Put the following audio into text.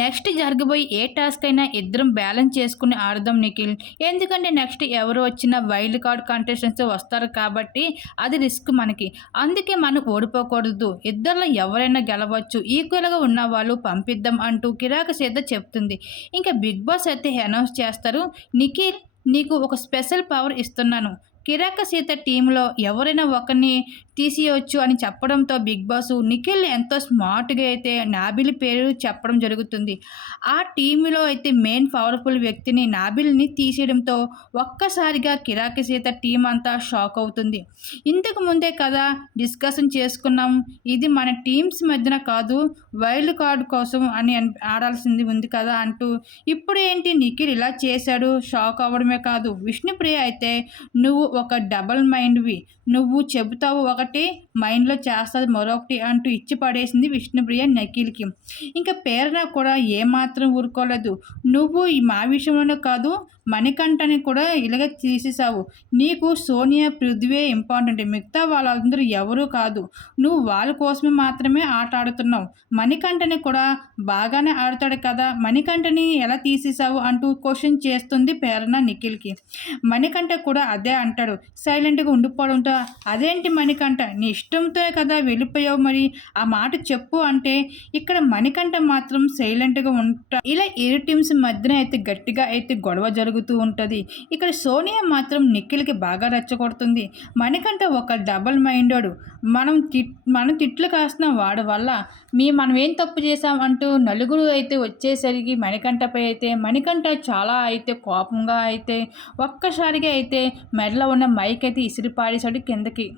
Next జరగబోయే ఏ task అయినా ఇద్దరం బ్యాలెన్స్ చేసుకుని ఆడదాం నిఖిల్. ఎందుకంటే నెక్స్ట్ ఎవరు వచ్చినా వైల్డ్ కార్డ్ కాంటెస్టెంట్స్ వస్తారు కాబట్టి అది రిస్క్ మనకి. అందుకే మనం ఓడిపోకూడదు. ఇద్దరిలో ఎవరైనా గెలవచ్చు. ఈక్వల్గా ఉన్న వాళ్ళు పంపిద్దాం అంటూ కిరాక సీత చెప్తుంది. ఇంకా బిగ్ బాస్ అయితే అనౌన్స్ చేస్తారు నిఖిల్ నీకు ఒక స్పెషల్ పవర్ ఇస్తున్నాను. కిరాక సీత టీంలో ఎవరైనా ఒకరిని తీసేయవచ్చు అని చెప్పడంతో బిగ్ బాస్ నిఖిల్ ఎంతో స్మార్ట్గా అయితే నాబిల్ పేరు చెప్పడం జరుగుతుంది. ఆ టీంలో అయితే మెయిన్ పవర్ఫుల్ వ్యక్తిని నాబిల్ని తీసేయడంతో ఒక్కసారిగా కిరాకి సీత టీం అంతా షాక్ అవుతుంది. ఇంతకు ముందే కదా డిస్కషన్ చేసుకున్నాం ఇది మన టీమ్స్ మధ్యన కాదు వైల్డ్ కార్డ్ కోసం అని ఆడాల్సింది ఉంది కదా అంటూ ఇప్పుడు ఏంటి నిఖిల్ ఇలా చేశాడు? షాక్ అవ్వడమే కాదు విష్ణుప్రియ అయితే నువ్వు ఒక డబల్ మైండ్వి నువ్వు చెబుతావు ఒక ఒకటి మైండ్లో చేస్తుంది మరొకటి అంటూ ఇచ్చి పడేసింది విష్ణుప్రియ నకీల్కి ఇంకా ప్రేరణ కూడా ఏమాత్రం ఊరుకోలేదు. నువ్వు ఈ మా విషయంలోనే కాదు మణికంఠని కూడా ఇలాగే తీసేసావు నీకు సోనియా పృథ్వే ఇంపార్టెంట్ మిగతా వాళ్ళందరూ ఎవరూ కాదు. నువ్వు వాళ్ళ కోసమే మాత్రమే ఆట ఆడుతున్నావు. మణికంఠని కూడా బాగానే ఆడతాడు కదా. మణికంఠని ఎలా తీసేసావు అంటూ క్వశ్చన్ చేస్తుంది ప్రేరణ నిఖిల్కి. మణికంఠ కూడా అదే అంటాడు. సైలెంట్గా ఉండిపోవడంతో అదేంటి మణికంఠ? నీ ఇష్టంతో కదా వెళ్ళిపోయావు మరి. ఆ మాట చెప్పు అంటే ఇక్కడ మణికంఠ మాత్రం సైలెంట్గా ఉంటా ఇలా ఇరు టీమ్స్ మధ్యన అయితే గట్టిగా అయితే గొడవ జరుగుతూ ఉంటుంది. ఇక్కడ సోనియా మాత్రం నిఖిల్కి బాగా రెచ్చగొడుతుంది. మణికంఠ ఒక డబల్ మైండెడ్. మనం తిట్ మనం తిట్లు కాసిన వాడి వల్ల మీ మనం ఏం తప్పు చేసాం అంటూ నలుగురు అయితే వచ్చేసరికి మణికంఠపై అయితే మణికంఠ చాలా అయితే కోపంగా అయితే ఒక్కసారిగా అయితే మెడలో ఉన్న మైక్ అయితే ఇసిరిపాడేశాడు కిందకి.